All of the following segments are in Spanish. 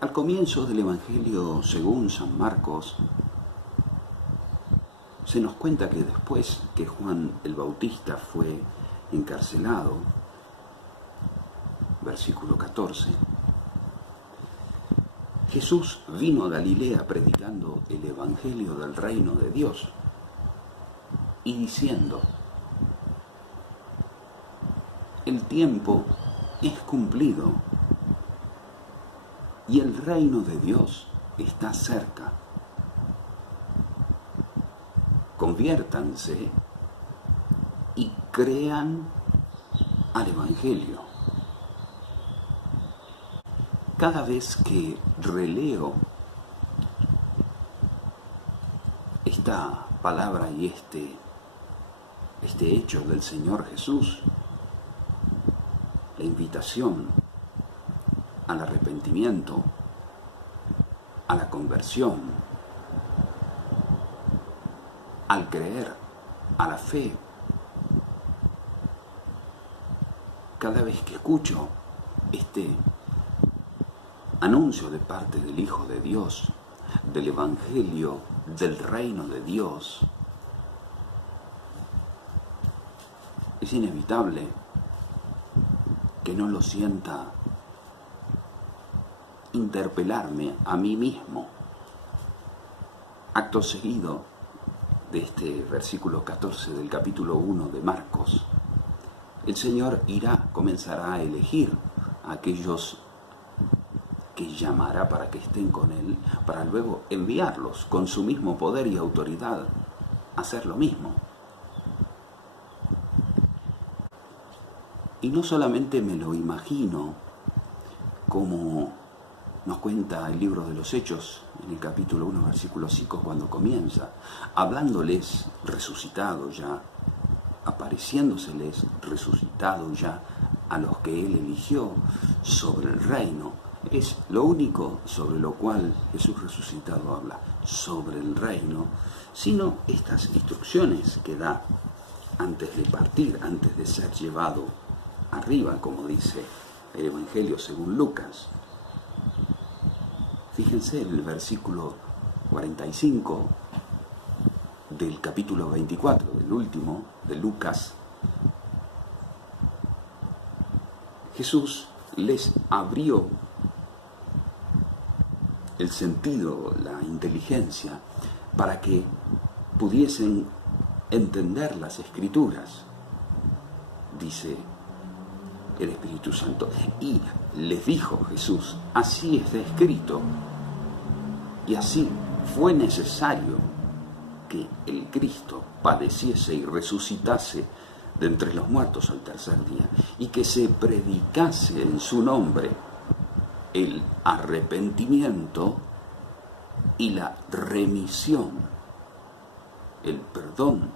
Al comienzo del Evangelio según San Marcos, se nos cuenta que después que Juan el Bautista fue encarcelado, versículo 14, Jesús vino a Galilea predicando el Evangelio del reino de Dios y diciendo: el tiempo es cumplido y el reino de Dios está cerca. Conviértanse y crean al Evangelio. Cada vez que releo esta palabra y este hecho del Señor Jesús, la invitación al arrepentimiento, a la conversión, al creer, a la fe. Cada vez que escucho este anuncio de parte del Hijo de Dios, del Evangelio, del reino de Dios, es inevitable que no lo sienta interpelarme a mí mismo. Acto seguido de este versículo 14 del capítulo 1 de Marcos, el Señor comenzará a elegir a aquellos que llamará para que estén con Él, para luego enviarlos con su mismo poder y autoridad a hacer lo mismo. Y no solamente me lo imagino, como nos cuenta el libro de los Hechos, en el capítulo 1, versículo 5, cuando comienza, hablándoles resucitado ya, apareciéndoseles resucitado ya a los que Él eligió sobre el reino. Es lo único sobre lo cual Jesús resucitado habla, sobre el reino, sino estas instrucciones que da antes de partir, antes de ser llevado arriba, como dice el Evangelio según Lucas. Fíjense en el versículo 45 del capítulo 24, del último, de Lucas. Jesús les abrió el sentido, la inteligencia, para que pudiesen entender las Escrituras, dice el Espíritu Santo. Y les dijo Jesús: así está escrito, y así fue necesario que el Cristo padeciese y resucitase de entre los muertos al tercer día, y que se predicase en su nombre el arrepentimiento y la remisión, el perdón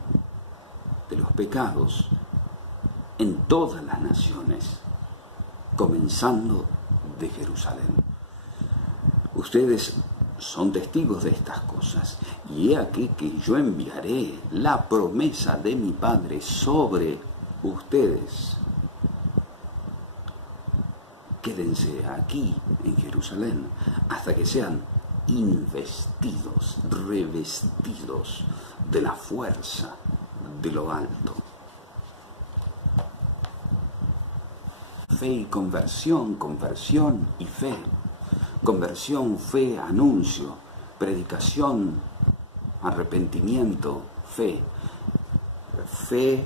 de los pecados en todas las naciones, comenzando de Jerusalén. Ustedes son testigos de estas cosas, y he aquí que yo enviaré la promesa de mi Padre sobre ustedes. Quédense aquí en Jerusalén hasta que sean investidos, revestidos de la fuerza de lo alto. Fe y conversión, conversión y fe. Conversión, fe, anuncio, predicación, arrepentimiento, fe. Fe,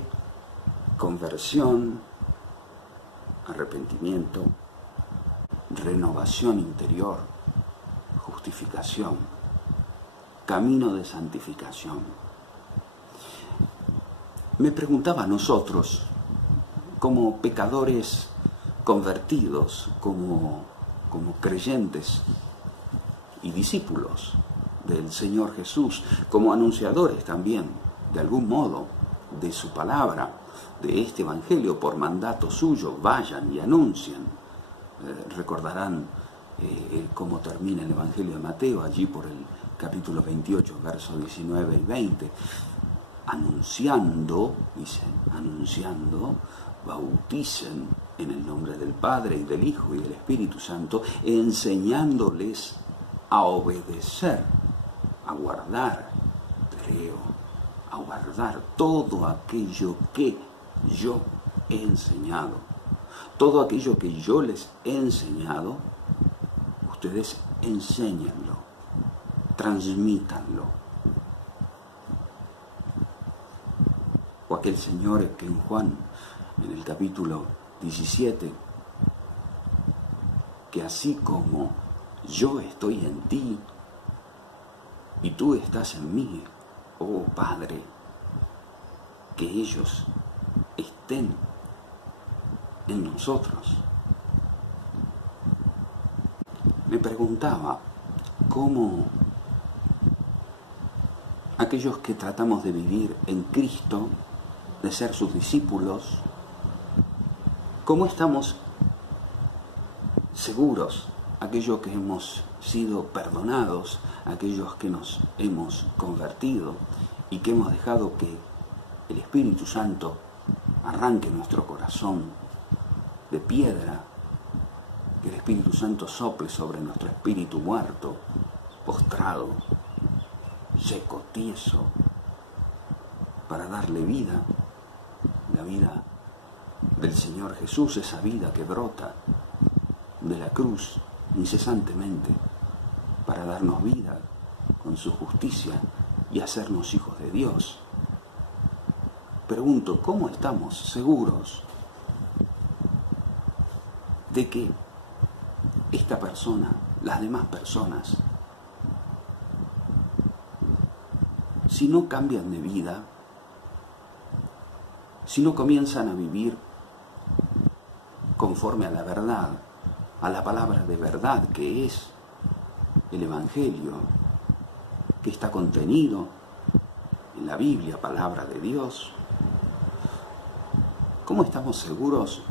conversión, arrepentimiento, renovación interior, justificación, camino de santificación. Me preguntaba a nosotros, como pecadores convertidos, como creyentes y discípulos del Señor Jesús, como anunciadores también, de algún modo, de su palabra, de este Evangelio por mandato suyo, vayan y anuncien. Recordarán cómo termina el Evangelio de Mateo, allí por el capítulo 28, versos 19 y 20, anunciando, dicen, anunciando bauticen en el nombre del Padre y del Hijo y del Espíritu Santo, enseñándoles a obedecer, a guardar, a guardar todo aquello que yo he enseñado. Todo aquello que yo les he enseñado, ustedes enséñenlo, transmítanlo. O aquel Señor que en Juan, en el capítulo 17, que así como yo estoy en ti y tú estás en mí, oh Padre, que ellos estén en nosotros. Me preguntaba cómo aquellos que tratamos de vivir en Cristo, de ser sus discípulos, cómo estamos seguros, aquellos que hemos sido perdonados, aquellos que nos hemos convertido y que hemos dejado que el Espíritu Santo arranque nuestro corazón de piedra, que el Espíritu Santo sople sobre nuestro espíritu muerto, postrado, seco, tieso, para darle vida, la vida del Señor Jesús, esa vida que brota de la cruz incesantemente, para darnos vida con su justicia y hacernos hijos de Dios. Pregunto, ¿cómo estamos seguros de que esta persona, las demás personas, si no cambian de vida, si no comienzan a vivir conforme a la verdad, a la palabra de verdad que es el Evangelio, que está contenido en la Biblia, palabra de Dios? ¿Cómo estamos seguros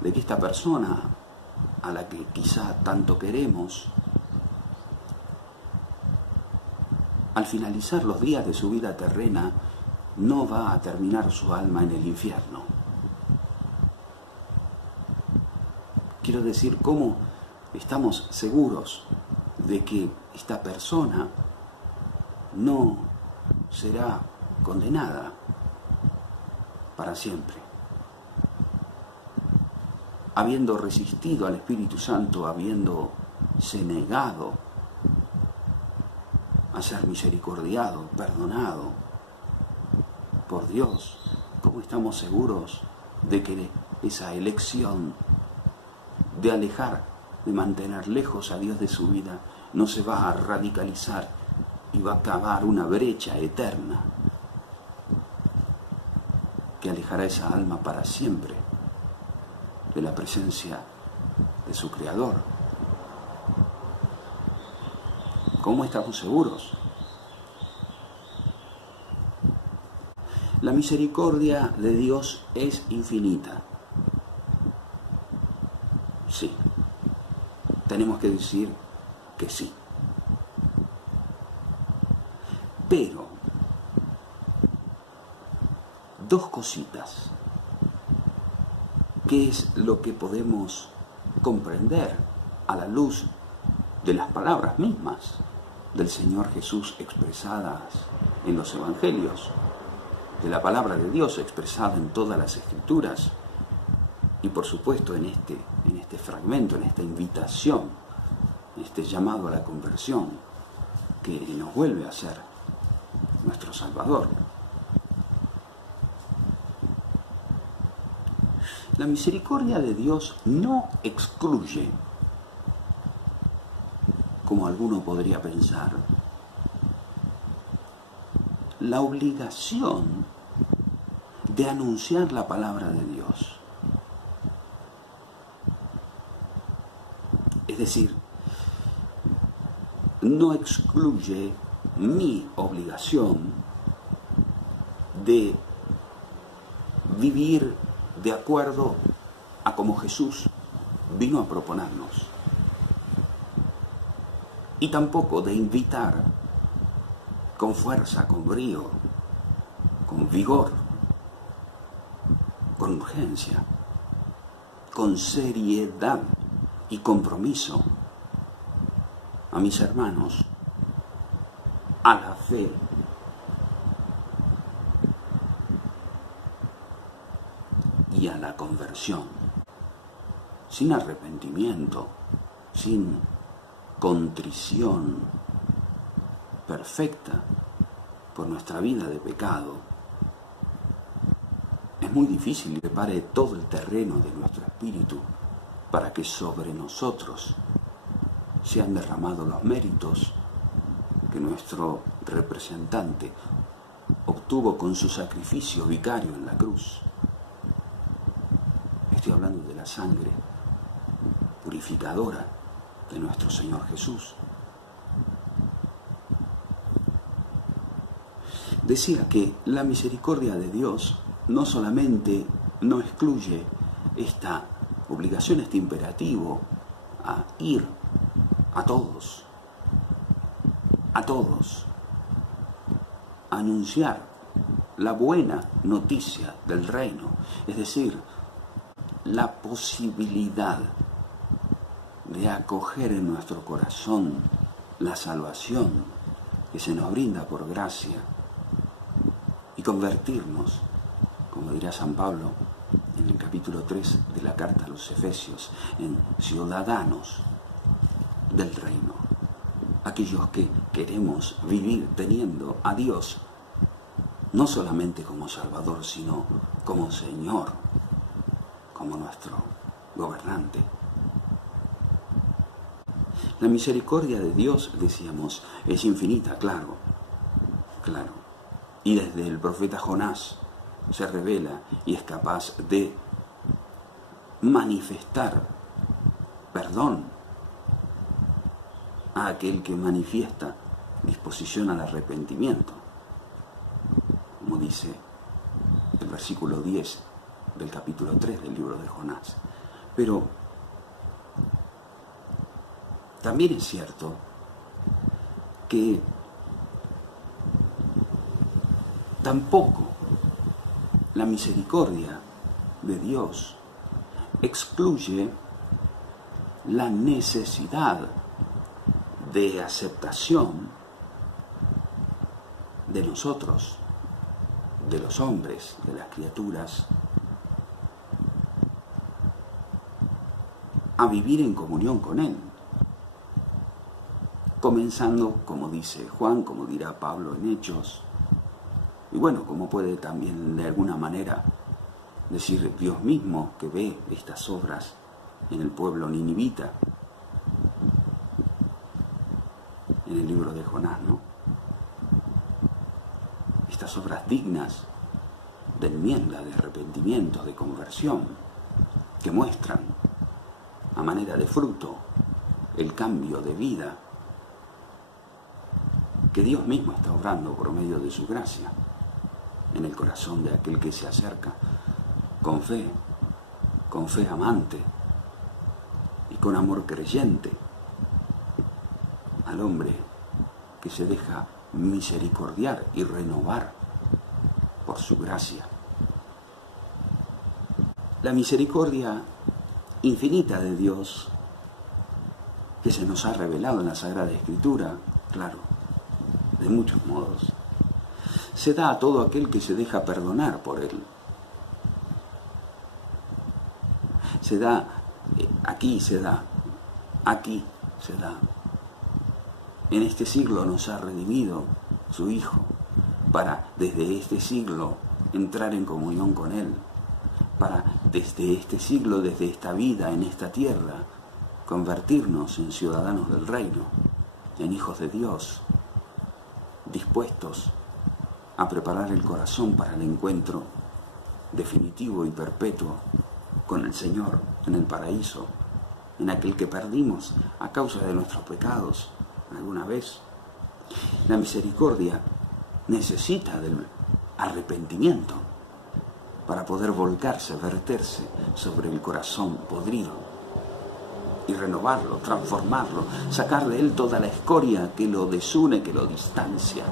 de que esta persona, a la que quizá tanto queremos, al finalizar los días de su vida terrena, no va a terminar su alma en el infierno? Quiero decir, ¿cómo estamos seguros de que esta persona no será condenada para siempre? Habiendo resistido al Espíritu Santo, habiéndose negado a ser misericordiado, perdonado por Dios, ¿cómo estamos seguros de que esa elección de alejar, de mantener lejos a Dios de su vida, no se va a radicalizar y va a cavar una brecha eterna que alejará esa alma para siempre de la presencia de su Creador? ¿Cómo estamos seguros? La misericordia de Dios es infinita. Sí, tenemos que decir que sí. Pero, dos cositas. ¿Qué es lo que podemos comprender a la luz de las palabras mismas del Señor Jesús expresadas en los Evangelios, de la palabra de Dios expresada en todas las Escrituras y por supuesto en este fragmento, en esta invitación, en este llamado a la conversión que nos vuelve a ser nuestro Salvador? La misericordia de Dios no excluye, como alguno podría pensar, la obligación de anunciar la palabra de Dios. Es decir, no excluye mi obligación de vivir de acuerdo a como Jesús vino a proponernos. Y tampoco de invitar con fuerza, con brío, con vigor, con urgencia, con seriedad y compromiso a mis hermanos, a la fe, y a la conversión, sin arrepentimiento, sin contrición perfecta por nuestra vida de pecado. Es muy difícil que prepare todo el terreno de nuestro espíritu para que sobre nosotros sean derramados los méritos que nuestro representante obtuvo con su sacrificio vicario en la cruz. Estoy hablando de la sangre purificadora de nuestro Señor Jesús. Decía que la misericordia de Dios no solamente no excluye esta obligación, este imperativo a ir a todos, a anunciar la buena noticia del reino, es decir, la posibilidad de acoger en nuestro corazón la salvación que se nos brinda por gracia y convertirnos, como dirá San Pablo en el capítulo 3 de la carta a los Efesios, en ciudadanos del reino, aquellos que queremos vivir teniendo a Dios no solamente como Salvador, sino como Señor, como nuestro gobernante. La misericordia de Dios, decíamos, es infinita, claro. Y desde el profeta Jonás se revela y es capaz de manifestar perdón a aquel que manifiesta disposición al arrepentimiento, como dice el versículo 10 del capítulo 3 del libro de Jonás. Pero también es cierto que tampoco la misericordia de Dios excluye la necesidad de aceptación de nosotros, de los hombres, de las criaturas, a vivir en comunión con Él. Comenzando, como dice Juan, como dirá Pablo en Hechos, y bueno, como puede también de alguna manera decir Dios mismo que ve estas obras en el pueblo ninivita, en el libro de Jonás, ¿no? Estas obras dignas de enmienda, de arrepentimiento, de conversión, que muestran a manera de fruto el cambio de vida que Dios mismo está obrando por medio de su gracia en el corazón de aquel que se acerca con fe amante y con amor creyente al hombre que se deja misericordiar y renovar por su gracia. La misericordia infinita de Dios que se nos ha revelado en la Sagrada Escritura, claro, de muchos modos, se da a todo aquel que se deja perdonar por Él. Se da, aquí se da. En este siglo nos ha redimido su Hijo para desde este siglo entrar en comunión con Él, para desde este siglo, desde esta vida en esta tierra, convertirnos en ciudadanos del reino, en hijos de Dios, dispuestos a preparar el corazón para el encuentro definitivo y perpetuo con el Señor en el paraíso, en aquel que perdimos a causa de nuestros pecados alguna vez. La misericordia necesita del arrepentimiento para poder volcarse, verterse sobre el corazón podrido y renovarlo, transformarlo, sacar de él toda la escoria que lo desune, que lo distancia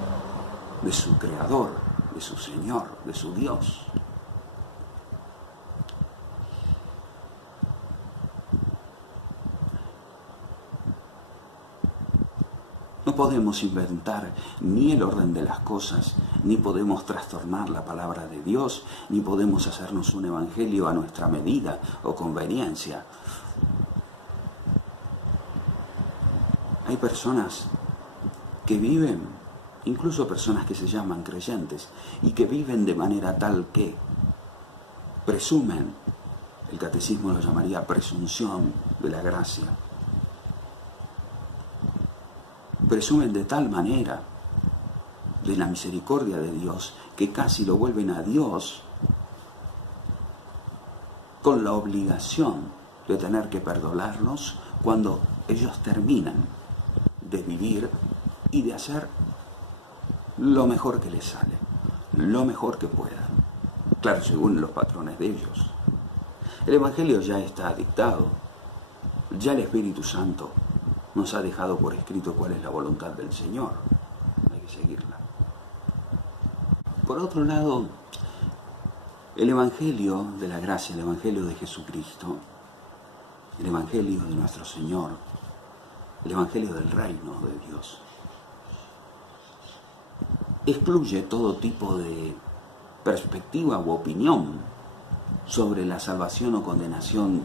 de su Creador, de su Señor, de su Dios. No podemos inventar ni el orden de las cosas, ni podemos trastornar la palabra de Dios, ni podemos hacernos un evangelio a nuestra medida o conveniencia. Hay personas que viven, incluso personas que se llaman creyentes, y que viven de manera tal que presumen, el catecismo lo llamaría presunción de la gracia, presumen de tal manera de la misericordia de Dios que casi lo vuelven a Dios con la obligación de tener que perdonarnos cuando ellos terminan de vivir y de hacer lo mejor que les sale, lo mejor que puedan, claro, según los patrones de ellos. El Evangelio ya está dictado, ya el Espíritu Santo nos ha dejado por escrito cuál es la voluntad del Señor, hay que seguirla. Por otro lado, el Evangelio de la gracia, el Evangelio de Jesucristo, el Evangelio de nuestro Señor, el Evangelio del reino de Dios, excluye todo tipo de perspectiva u opinión sobre la salvación o condenación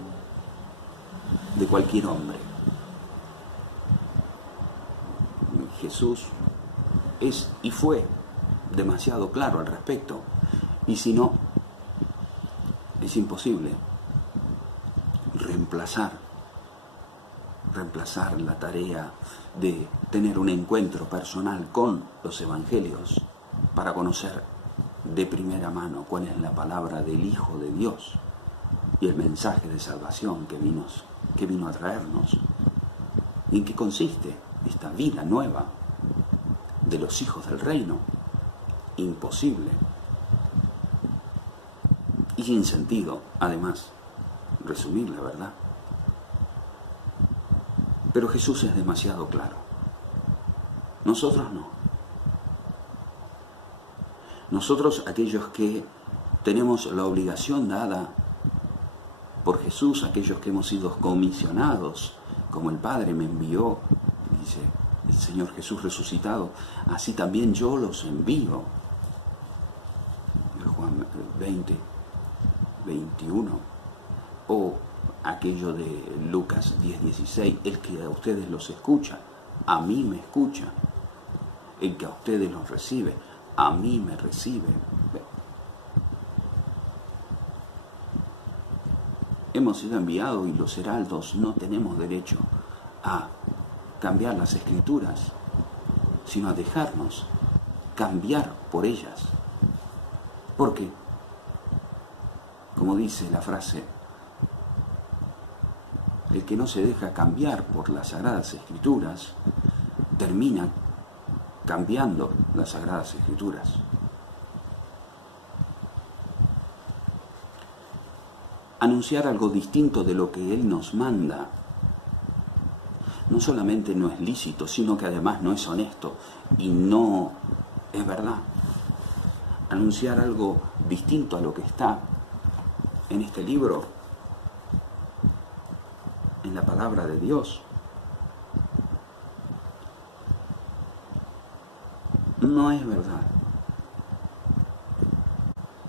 de cualquier hombre. Jesús es y fue demasiado claro al respecto, y si no, es imposible reemplazar la tarea de tener un encuentro personal con los evangelios para conocer de primera mano cuál es la palabra del Hijo de Dios y el mensaje de salvación que vino a traernos, y en qué consiste esta vida nueva de los hijos del reino. Imposible y sin sentido, además, resumir la verdad. Pero Jesús es demasiado claro. Nosotros no. Nosotros, aquellos que tenemos la obligación dada por Jesús, aquellos que hemos sido comisionados, como el Padre me envió, dice el Señor Jesús resucitado, así también yo los envío. Juan 20, 21, o aquello de Lucas 10, 16, el que a ustedes los escucha, a mí me escucha, el que a ustedes los recibe, a mí me recibe. Hemos sido enviados y los heraldos no tenemos derecho a cambiar las escrituras, sino a dejarnos cambiar por ellas. Porque, como dice la frase, el que no se deja cambiar por las Sagradas Escrituras, termina cambiando las Sagradas Escrituras. Anunciar algo distinto de lo que Él nos manda no solamente no es lícito, sino que además no es honesto y no es verdad. Anunciar algo distinto a lo que está en este libro, en la palabra de Dios, no es verdad.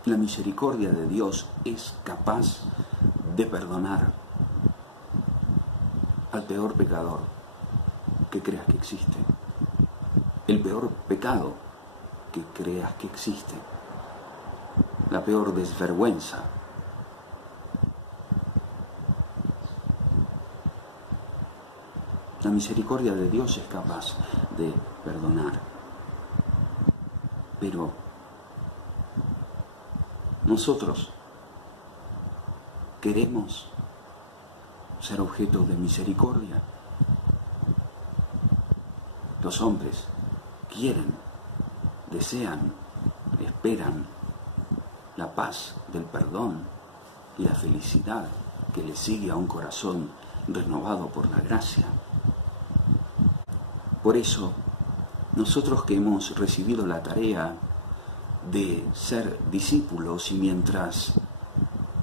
La misericordia de Dios es capaz de perdonar al peor pecador que creas que existe, el peor pecado que creas que existe, la peor desvergüenza. La misericordia de Dios es capaz de perdonar. Pero nosotros queremos ser objeto de misericordia. Los hombres quieren, desean, esperan la paz del perdón y la felicidad que le sigue a un corazón renovado por la gracia. Por eso, nosotros que hemos recibido la tarea de ser discípulos y mientras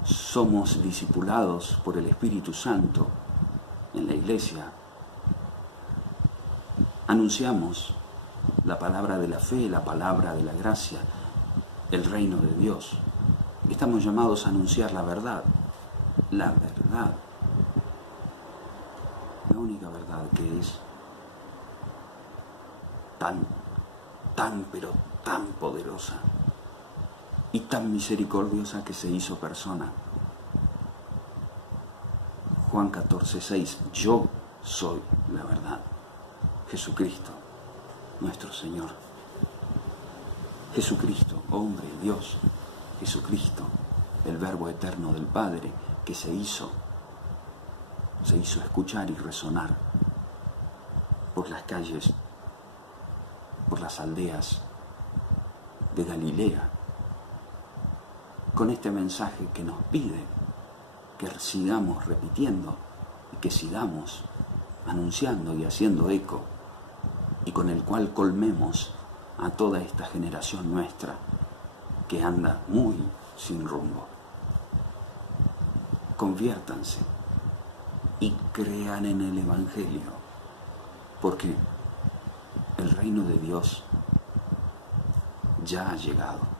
somos discipulados por el Espíritu Santo en la iglesia, Anunciamos la palabra de la fe, la palabra de la gracia, el reino de Dios. Estamos llamados a anunciar la verdad, la única verdad que es pero tan poderosa y tan misericordiosa que se hizo persona. Juan 14:6, yo soy la verdad. Jesucristo, nuestro Señor. Jesucristo, hombre, Dios. Jesucristo, el Verbo eterno del Padre, que se hizo escuchar y resonar por las calles, por las aldeas de Galilea, con este mensaje que nos pide que sigamos repitiendo y que sigamos anunciando y haciendo eco, y con el cual colmemos a toda esta generación nuestra que anda muy sin rumbo. Conviértanse y crean en el Evangelio, porque el reino de Dios ya ha llegado.